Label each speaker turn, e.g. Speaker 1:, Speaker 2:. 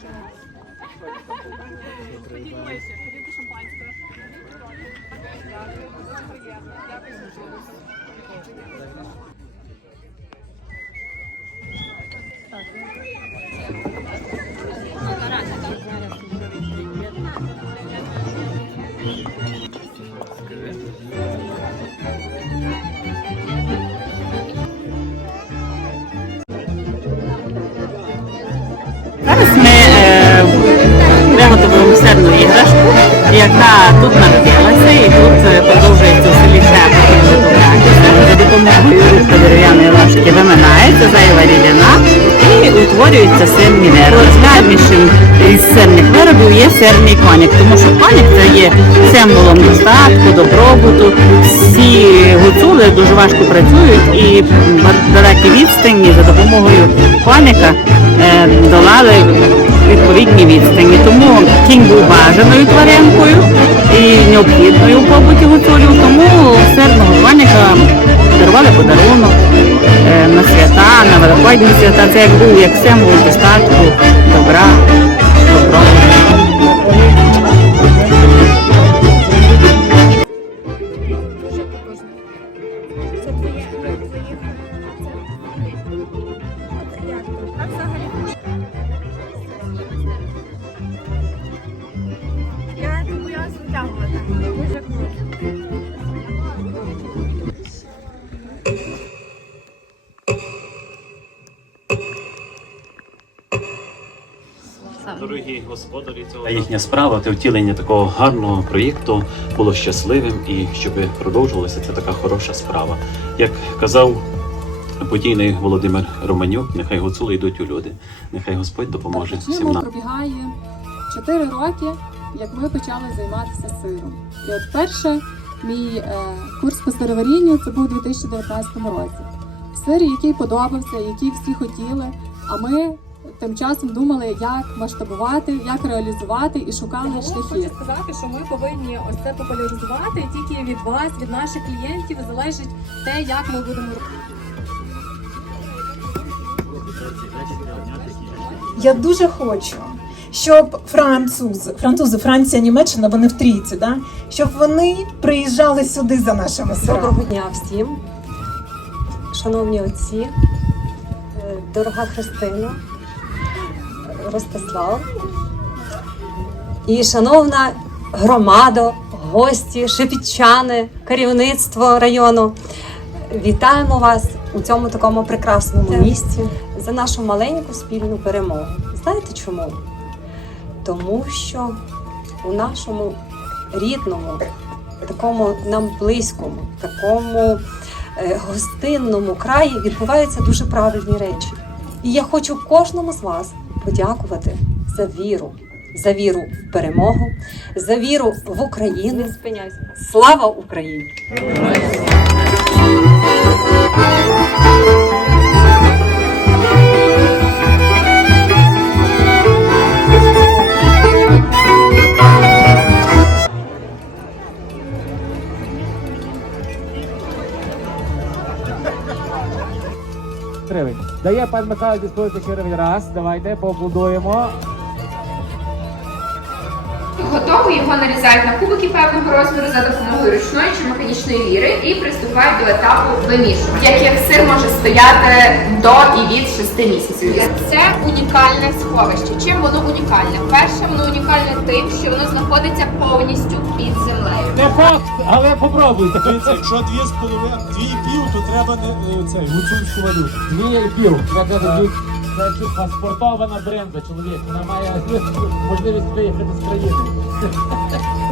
Speaker 1: Зараз яка тут народилася і тут е, продовжується у селі Шепотів виготовлятися. Допомогою дерев'яної ложки виминається зайва рідина і утворюється сирні вироби. Розгляднішим із сирних виробів є сирний коник, тому що коник це є символом достатку, добробуту. Всі гуцули дуже важко працюють і далекі відстані за допомогою коника долали відповідні відстані. Тому кінь був бажаною тваринкою і необхідною в побуті гуцулів, тому серного коника дарували подарунок е, на свята, на великодні свята. Це як був як символ достатку, добра, добробуту.
Speaker 2: Дорогі господарі, цього їхня справа та втілення такого гарного проєкту було щасливим і щоб продовжувалася це така хороша справа. Як казав подійний Володимир Романюк, нехай гуцули йдуть у люди. Нехай Господь допоможе всім
Speaker 3: Чому
Speaker 2: нам.
Speaker 3: пробігає 4 роки, як ми почали займатися сиром. І от перше мій е, курс по сироварінню це був у 2019 році. Сир, який подобався, який всі хотіли. А ми тим часом думали, як масштабувати, як реалізувати і шукали
Speaker 4: Тому
Speaker 3: шляхи.
Speaker 4: хочу сказати, що ми повинні ось це популяризувати. і Тільки від вас, від наших клієнтів, залежить те, як ми будемо робити.
Speaker 5: Я дуже хочу, щоб французи, французи, Франція, Німеччина, вони в трійці, да? щоб вони приїжджали сюди за нашими сирами.
Speaker 6: Доброго дня всім, шановні отці, е, дорога Христина, Ростислав і шановна громада, гості, шепітчани, керівництво району. Вітаємо вас у цьому такому прекрасному місці за нашу маленьку спільну перемогу. Знаєте чому? Тому що у нашому рідному такому нам близькому, такому е, гостинному краї відбуваються дуже правильні речі. І я хочу кожному з вас подякувати за віру, за віру в перемогу, за віру в Україну. Не спиняйся. Слава Україні!
Speaker 7: Гривень. Дає пан Михайло Діскович. Раз, давайте поаплодуємо.
Speaker 8: Готовий його нарізають на кубики певного розміру за допомогою ручної чи механічної ліри і приступають до етапу вимішування. Як як сир може стояти до і від 6 місяців. Це унікальне сховище. Чим воно унікальне? Перше, воно унікальне тим, що воно знаходиться повністю під землею.
Speaker 7: Не факт, але попробуйте.
Speaker 9: Якщо дві з половиною, дві і пів, то треба не е, це гуцульську валюту.
Speaker 7: Дві і пів. Це треба паспортована бренда, чоловік. Вона має можливість виїхати з країни. Thank you.